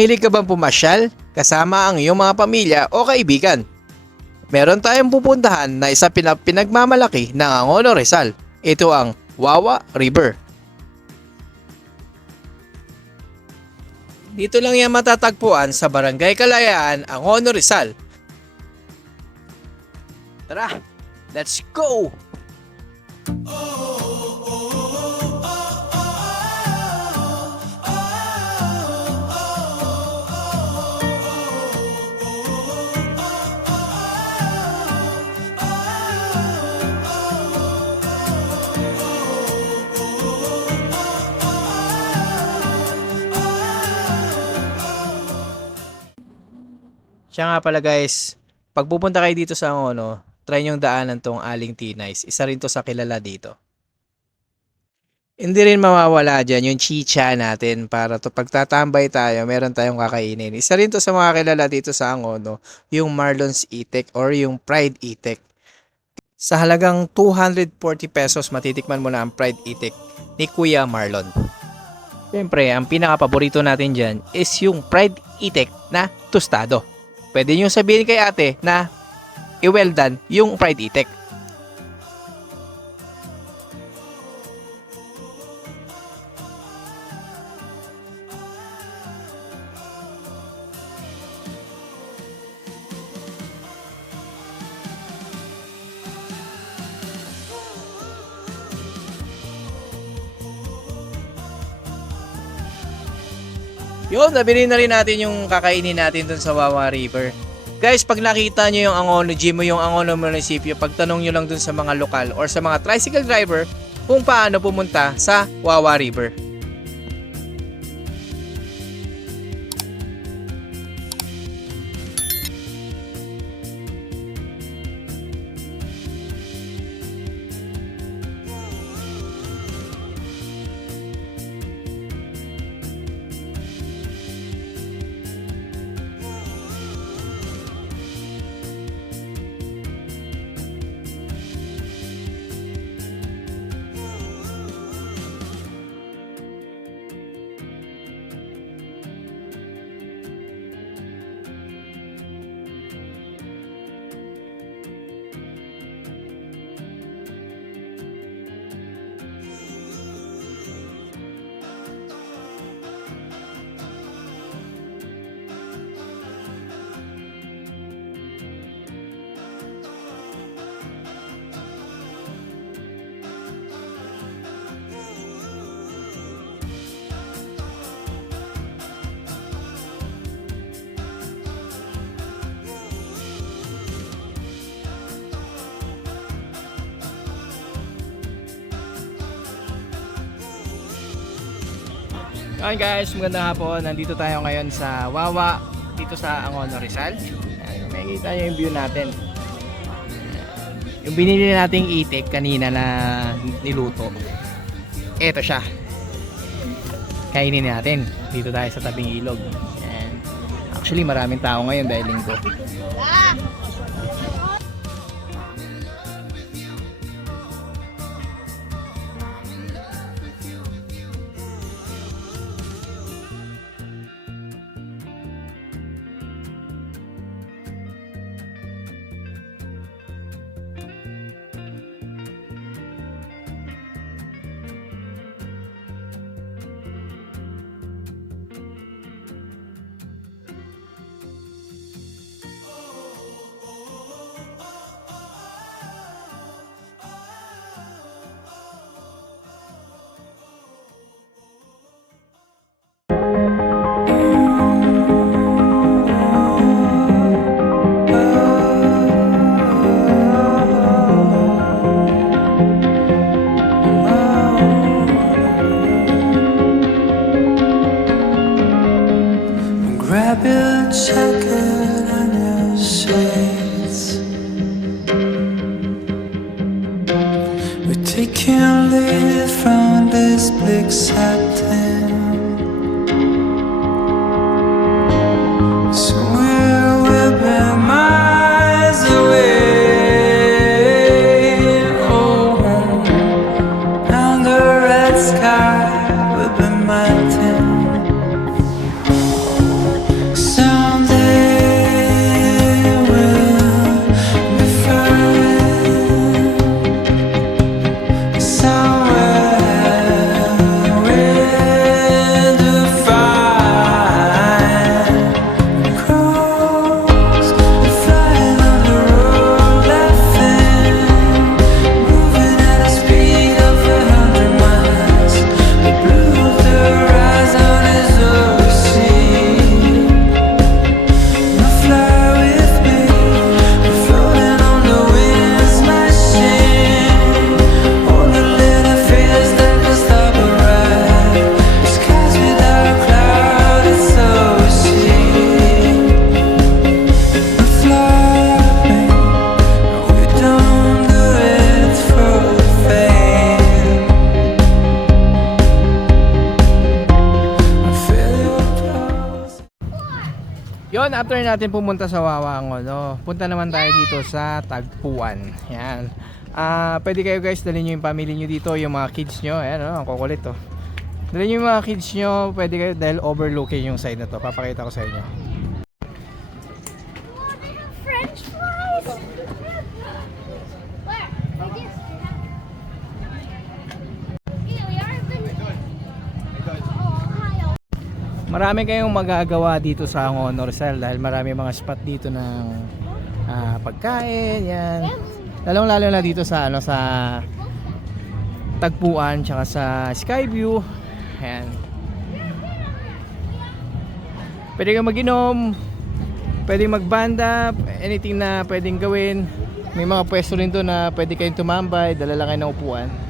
Hilig ka bang pumasyal kasama ang iyong mga pamilya o kaibigan? Meron tayong pupuntahan na isa pinag pinagmamalaki ng Angono Rizal. Ito ang Wawa River. Dito lang yan matatagpuan sa Barangay Kalayaan, Angono Rizal. Tara, let's go! Siya nga pala guys, pag pupunta kayo dito sa Angono, try nyong daanan tong Aling Tinays. Isa rin to sa kilala dito. Hindi rin mawawala dyan yung chicha natin para to pagtatambay tayo, meron tayong kakainin. Isa rin to sa mga kilala dito sa Angono, yung Marlon's Itek or yung Pride Itek. Sa halagang 240 pesos, matitikman mo na ang Pride Itek ni Kuya Marlon. Siyempre, ang pinaka-paborito natin dyan is yung Pride Itek na tostado. Pwede nyo sabihin kay ate na i-well done yung fried itek. Yun, nabili na rin natin yung kakainin natin dun sa Wawa River. Guys, pag nakita nyo yung Angono Gym mo yung Angono Municipio, pagtanong nyo lang dun sa mga lokal or sa mga tricycle driver kung paano pumunta sa Wawa River. Okay guys, magandang hapon. Nandito tayo ngayon sa Wawa, dito sa Angono Rizal. Ayan, Makikita nyo yung view natin. Yung binili nating itik kanina na niluto. Ito siya. Kainin natin. Dito tayo sa tabing ilog. Ayan. Actually, maraming tao ngayon dahil linggo. From this his satin. We're miles away. Oh, oh, red sky. Yon, after natin pumunta sa Wawango, no, punta naman tayo dito sa Tagpuan. Yan. Ah, pwede kayo guys, dalhin nyo yung family nyo dito, yung mga kids nyo. Ayan, oh, ang kukulit to. Dalhin nyo yung mga kids nyo, pwede kayo dahil overlooking yung side na to. Papakita ko sa inyo. Marami kayong magagawa dito sa Honor Cell dahil marami mga spot dito ng ah, pagkain, yan. Lalong lalo na dito sa ano sa Tagpuan tsaka sa Skyview. Ayan. Pwede kang mag-inom, pwede magbanda, anything na pwedeng gawin. May mga pwesto rin doon na pwede kayong tumambay, dala lang kayo ng upuan.